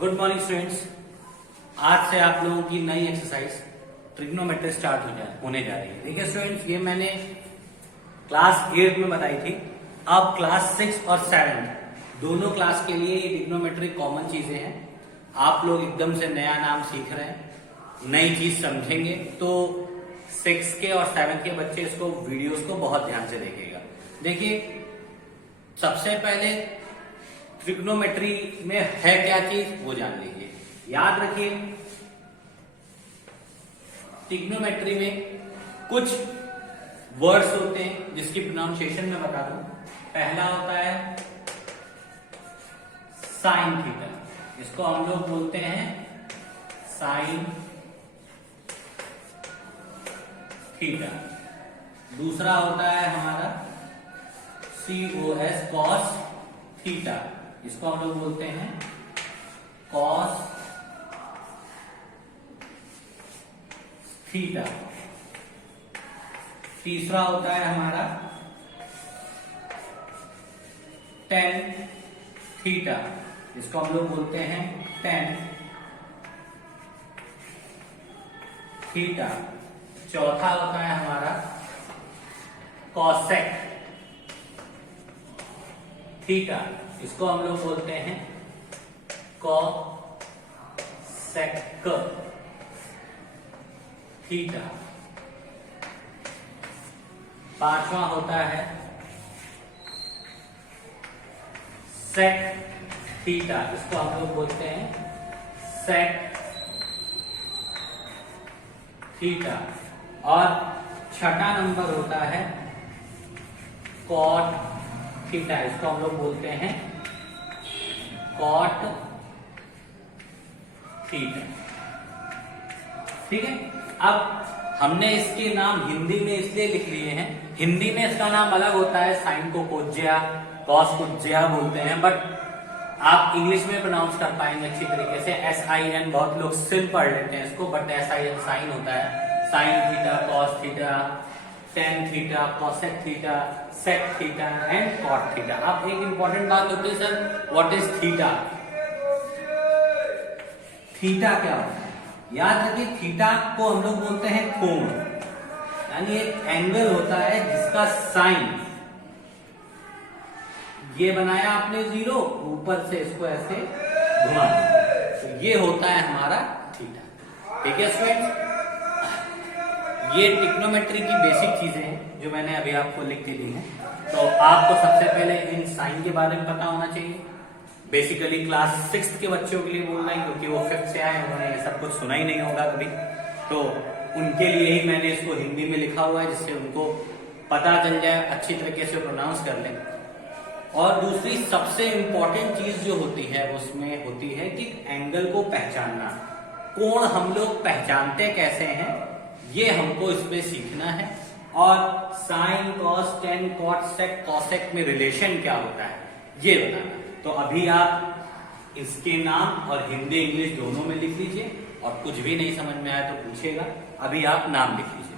Good morning students. आज से आप लोगों की नई एक्सरसाइज ट्रिग्नोमेट्री स्टार्ट होने जा रही है। देखिए स्टूडेंट्स, ये मैंने क्लास 8 में बताई थी। अब क्लास 6 और 7 दोनों क्लास के लिए ये ट्रिग्नोमेट्री कॉमन चीजें हैं। आप लोग एकदम से नया नाम सीख रहे हैं, नई चीज समझेंगे, तो 6 के और 7 के बच्चे इसको वीडियोस को बहुत ध्यान से देखेगा। देखिए, सबसे पहले ट्रिग्नोमेट्री में है क्या चीज वो जान लीजिए। याद रखिए, ट्रिग्नोमेट्री में कुछ वर्ड्स होते हैं जिसकी प्रोनाउंसिएशन मैं बता दूं। पहला होता है साइन थीटा, इसको हम लोग बोलते हैं साइन थीटा। दूसरा होता है हमारा COS कॉस थीटा, इसको हम लोग बोलते हैं कॉस थीटा। तीसरा होता है हमारा टेन थीटा, इसको हम लोग बोलते हैं टेन थीटा। चौथा होता है हमारा कॉसेक थीटा, इसको हम लोग बोलते हैं कॉसेक थीटा। पांचवा होता है सेक थीटा, इसको हम लोग बोलते हैं सेक थीटा। और छठा नंबर होता है कॉट थीटा, इसको हम लोग बोलते हैं कॉट थीटा। ठीक है, अब हमने इसके नाम हिंदी में इसलिए लिख लिए हैं, हिंदी में इसका नाम अलग होता है, साइन को कोज्या, कॉस को ज्या बोलते हैं, बट आप इंग्लिश में प्रोनाउंस कर पाएंगे अच्छी तरीके से। SIN, बहुत लोग सिल पढ़ लेते हैं इसको, बट SIN साइन होता है। Sine theta, cos theta, tan theta, cosec theta, sec theta and cot theta. अब एक इंपॉर्टेंट बात होती है, sir what is theta? Theta क्या होता है? याद रखिए, थीटा को हम लोग बोलते हैं कोण, यानी एक एंगल होता है जिसका साइन ये बनाया आपने 0, ऊपर से इसको ऐसे घुमा दिया, तो ये होता है हमारा थीटा। ठीक है स्टूडेंट्स, ये ट्रिग्नोमेट्री की बेसिक चीजें हैं जो मैंने अभी आपको लिख के दी हैं। तो आपको सबसे पहले इन साइन के बारे में पता होना चाहिए। बेसिकली क्लास 6 के बच्चों के लिए बोल रहे हैं, क्योंकि वो 5th से आए, उन्होंने ये सब कुछ सुना ही नहीं होगा कभी, तो उनके लिए ही मैंने इसको हिंदी में लिखा हुआ है, जिससे उनको पता चल जाए, अच्छी तरीके से प्रोनाउंस कर लें। और दूसरी सबसे इंपॉर्टेंट चीज जो होती है उसमें होती है कि एंगल को पहचानना। कोण हम लोग पहचानते कैसे हैं, ये हमको इसमें सीखना है। और sign, cos, tan, cot, sec, cosec में रिलेशन क्या होता है ये बताना। तो अभी आप इसके नाम और हिंदी इंग्लिश दोनों में लिख लीजिए, और कुछ भी नहीं समझ में आया तो पूछिएगा। अभी आप नाम लिख लीजिए।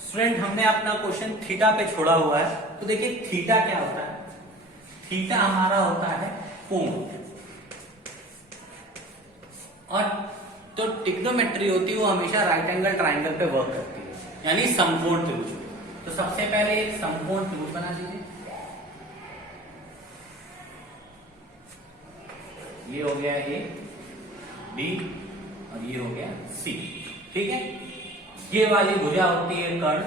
स्टूडेंट, हमने अपना क्वेश्चन थीटा पे छोड़ा हुआ है, तो देखिए थीटा क्या होता है। थीटा हमारा होता है कोण, और तो ट्रिग्नोमेट्री होती है वो हमेशा राइट एंगल ट्राइंगल पे वर्क करती है, यानी समकोण त्रिभुज। तो सबसे पहले एक समकोण त्रिभुज बना दीजिए। ये हो गया A, B और ये हो गया C। ठीक है, ये वाली भुजा होती है कर्ण,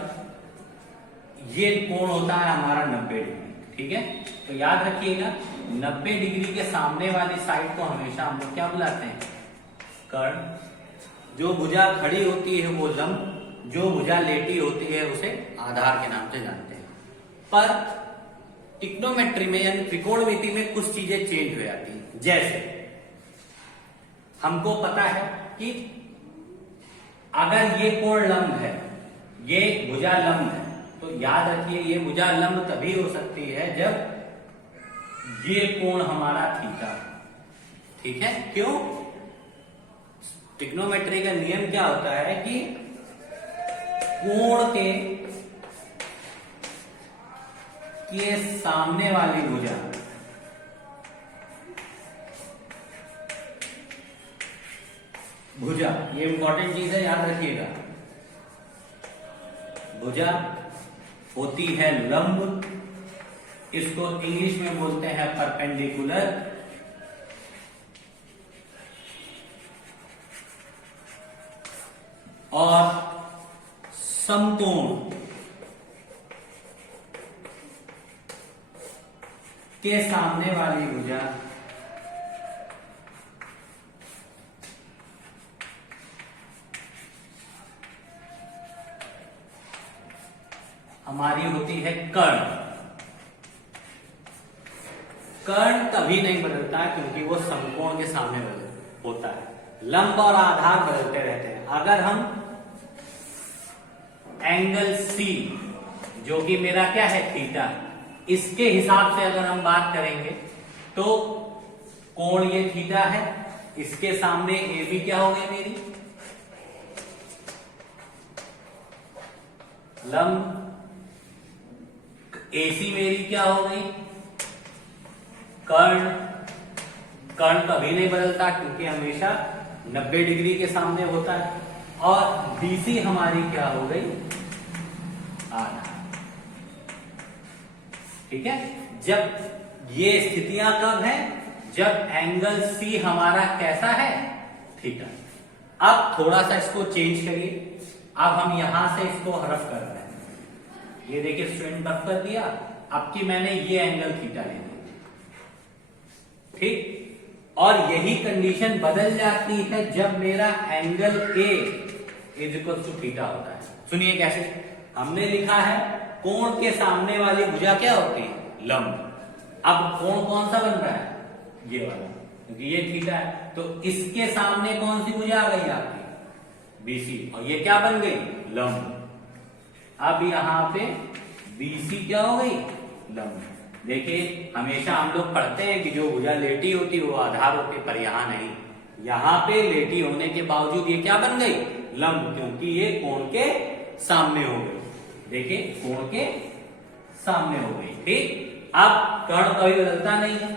ये कोण होता है हमारा 90 डिग्री। ठीक है, तो याद रखिएगा 90 डिग्री के सामने वाली साइड को हमेशा हम लोग क्या बुलाते हैं? कर्ण। जो भुजा खड़ी होती है वो लंब, जो भुजा लेटी होती है उसे आधार के नाम से जानते हैं। पर ट्रिग्नोमेट्री में यानी त्रिकोणमिति में कुछ चीजें चेंज हो जाती हैं। जैसे हमको पता है कि अगर ये कोण लंब है, ये भुजा लंब है, तो याद रखिए ये भुजा लंब तभी हो सकती है जब ये कोण हमारा थीटा। ठीक है, क्यों? ट्रिग्नोमेट्री का नियम क्या होता है कि कोण के के सामने वाली भुजा ये इंपॉर्टेंट चीज है, याद रखिएगा। भुजा होती है लंब, इसको इंग्लिश में बोलते हैं परपेंडिकुलर, और समकोण के सामने वाली भुजा हमारी होती है कर्ण। कर्ण कभी नहीं बदलता क्योंकि वो समकोण के सामने होता है। लंब और आधार बदलते रहते हैं। अगर हम एंगल C जो कि मेरा क्या है थीटा, इसके हिसाब से अगर हम बात करेंगे तो कोण ये थीटा है, इसके सामने AB क्या हो गई मेरी लंब, AC मेरी क्या हो गई कर्ण। कर्ण कभी नहीं बदलता क्योंकि हमेशा 90 डिग्री के सामने होता है। और BC हमारी क्या हो गई आधार। ठीक है, जब ये स्थितियां कब है, जब एंगल C हमारा कैसा है थीटा। अब थोड़ा सा इसको चेंज करिए, अब हम यहां से इसको रफ कर रहे हैं। ये देखिए स्टूडेंट रफ कर दिया, अब की मैंने ये एंगल थीटा ले लिया, ठीक। और यही कंडीशन बदल जाती है जब मेरा angle A is equal to theta होता है। सुनिए कैसे, हमने लिखा है कोण के सामने वाली भुजा क्या होती है लंब। अब कोण कौन सा बन रहा है ये वाला, क्योंकि ये थीटा है, तो इसके सामने कौन सी भुजा आ गई आपकी BC, और ये क्या बन गई लंब। अब यहां पे BC क्या हो गई लंब। देखिए हमेशा हम लोग पढ़ते हैं कि जो भुजा लेटी होती है वो आधार होती है, पर यहां नहीं, यहां पे लेटी होने के बावजूद ये क्या बन गई लंब, क्योंकि ये कोण के सामने हो गई। देखिए कोण के सामने हो गई, ठीक। अब कर्ण कभी बदलता नहीं है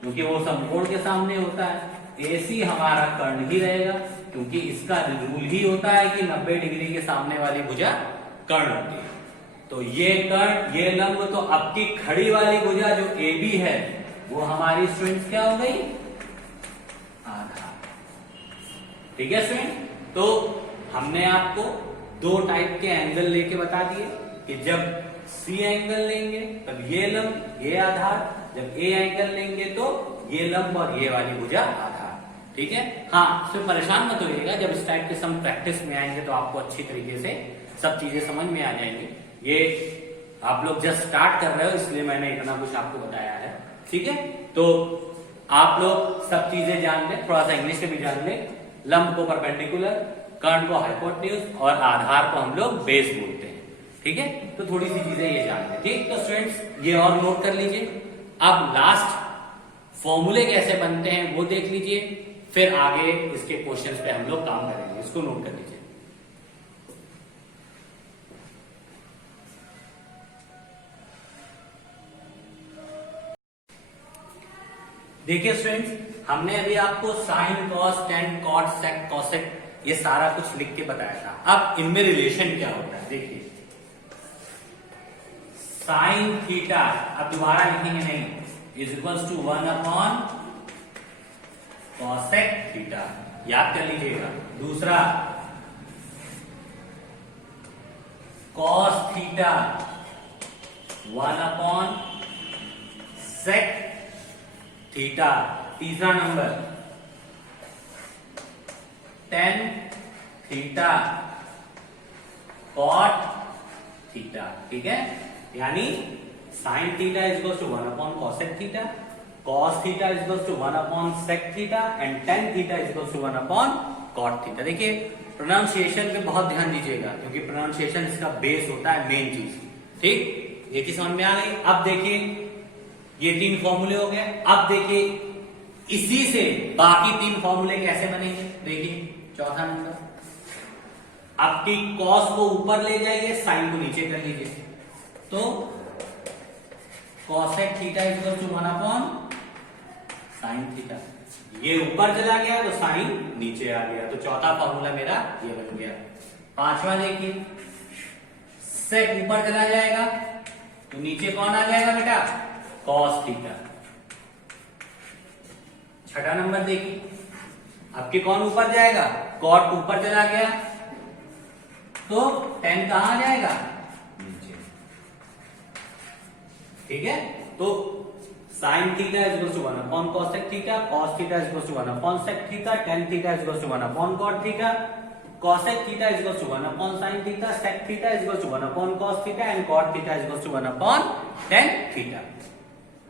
क्योंकि वो समकोण के सामने होता है। AC हमारा कर्ण ही रहेगा क्योंकि इसका रूल ही होता है कि 90 डिग्री के सामने वाली भुजा कर्ण होती है। तो ये कर्ण ये लंब, तो अब की खड़ी वाली भुजा जो AB है वो हमारी स्टूडेंट्स क्या हो गई आधार। ठीक है स्टूडेंट, तो हमने आपको दो टाइप के एंगल लेके बता दिए कि जब C एंगल लेंगे तब ये लंब ये आधार, जब A एंगल लेंगे तो ये लंब और ये वाली भुजा आधार। ठीक है, हाँ इसमें परेशान मत होइएगा, जब इस टाइप के सम प्रैक्टिस में आएंगे तो आपको अच्छी तरीके से सब चीजें समझ में आ जाएंगी। ये आप लोग जस्ट स्टार्ट कर रहे हो इसलिए मैंने इतना कुछ आपको बताया है। ठीक है, तो आप लोग सब चीजें जान ले, थोड़ा सा इंग्लिश में भी जान ले। लंब को परपेंडिकुलर, कर्ण को हाइपोटेन्यूज और आधार को हम लोग बेस बोलते हैं। ठीक है, तो थोड़ी सी चीजें ये जान ले। ठीक, तो स्टूडेंट्स ये और नोट कर लीजिए। अब लास्ट फॉर्मूले कैसे बनते हैं वो देख लीजिए, फिर आगे इसके क्वेश्चंस पे हम लोग काम करेंगे। इसको नोट कर लीजिए। देखिए स्टूडेंट्स, हमने अभी आपको sine cos tan cot sec cosec ये सारा कुछ लिख के बताया था। अब इनमें रिलेशन क्या होता है देखिए, साइन थीटा अब दोबारा लिखेंगे नहीं, is equals to 1 upon cosec theta, याद कर लीजिएगा। दूसरा cos theta 1 upon sec theta. तीसरा नंबर टेन थीटा कॉट थीटा। ठीक है, यानी sine theta is equal to 1 upon cosec theta, cos theta is equal to 1 upon sec theta and tan theta is equal to 1 upon cot theta. देखिए pronunciation पे बहुत ध्यान दीजिएगा क्योंकि प्रोनाउंसिएशन इसका बेस होता है, मेन चीज। ठीक, ये चीज समझ में आ गई। अब देखिए ये तीन फॉर्मूले हो गए। अब देखिए इसी से बाकी तीन फॉर्मूले कैसे बनेंगे। देखिए चौथा नंबर, आपकी कॉस को ऊपर ले जाइए, साइन को नीचे कर लीजिए। तो cosec theta equal to 1 upon sine theta. ये ऊपर चला गया तो साइन नीचे आ गया, तो चौथा फॉर्मूला मेरा ये बन गया। पांचवा देखिए, सेक ऊपर चला जाएगा तो नीचे कौन आ जाएगा बेटा, कॉस थीटा। छठा नंबर देखिए, आपके कौन ऊपर जाएगा, कॉट ऊपर चला गया तो टेन कहां आ जाएगा, नीचे। ठीक है, तो sine theta is equal to 1 upon cosec theta, cos theta is equal to 1 upon sec theta, tan theta is equal to 1 upon cot theta, cosec theta is equal to 1 upon sine theta, sec theta is equal to 1 upon cos theta and cot theta is equal to 1 upon tan theta.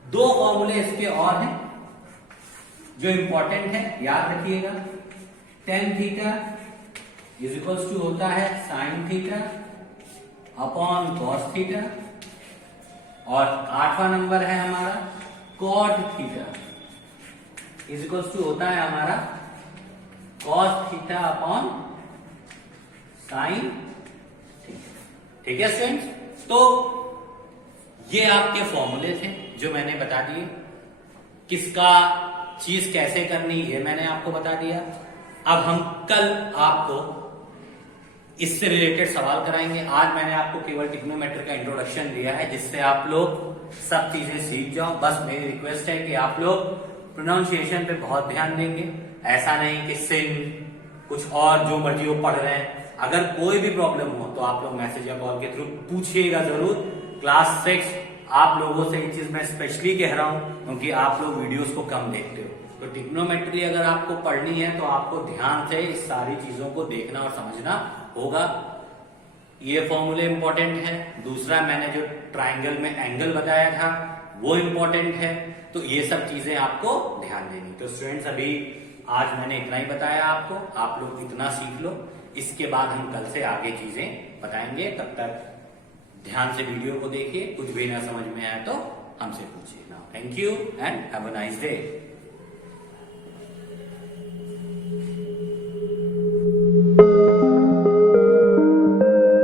दो फॉर्मूले इसके और हैं जो important है, याद रखिएगा। Tan theta is equal to होता है sine theta upon cos theta, और आठवां नंबर है हमारा cot theta is equal to होता है हमारा cos theta upon sine theta. ठीक है स्टूडेंट्स, तो ये आपके फॉर्मूले थे जो मैंने बता दिए। किसका चीज कैसे करनी है मैंने आपको बता दिया। अब हम कल आपको इससे रिलेटेड सवाल कराएंगे। आज मैंने आपको केवल ट्रिग्नोमेट्री का इंट्रोडक्शन दिया है जिससे आप लोग सब चीजें सीख जाओ। बस मेरी रिक्वेस्ट है कि आप लोग प्रोनाउंसिएशन पे बहुत ध्यान देंगे, ऐसा नहीं कि सिर्फ कुछ और जो मर्जी वो पढ़ रहे हैं। अगर कोई भी प्रॉब्लम हो तो आप लोग मैसेज या कॉल के थ्रू पूछिएगा जरूर। क्लास 6 आप लोगों से ये चीज मैं स्पेशली कह रहा हूं क्योंकि आप लोग वीडियोस को कम देखते हो, तो ट्रिग्नोमेट्री अगर आपको पढ़नी है तो आपको ध्यान से इस सारी चीजों को देखना और समझना होगा। ये फॉर्मूले इंपॉर्टेंट है। दूसरा मैंने जो ट्राइंगल में एंगल बताया था वो इंपॉर्टेंट है, तो ये सब चीजें आपको ध्यान देनी। तो स्टूडेंट्स अभी आज मैंने इतना ही बताया आपको, आप लोग इतना सीख लो। इसके बाद हम कल से आगे चीजें बताएंगे। तब तक ध्यान से वीडियो को देखिए, कुछ भी ना समझ में आए तो हमसे पूछिए। Now thank you and have a nice day.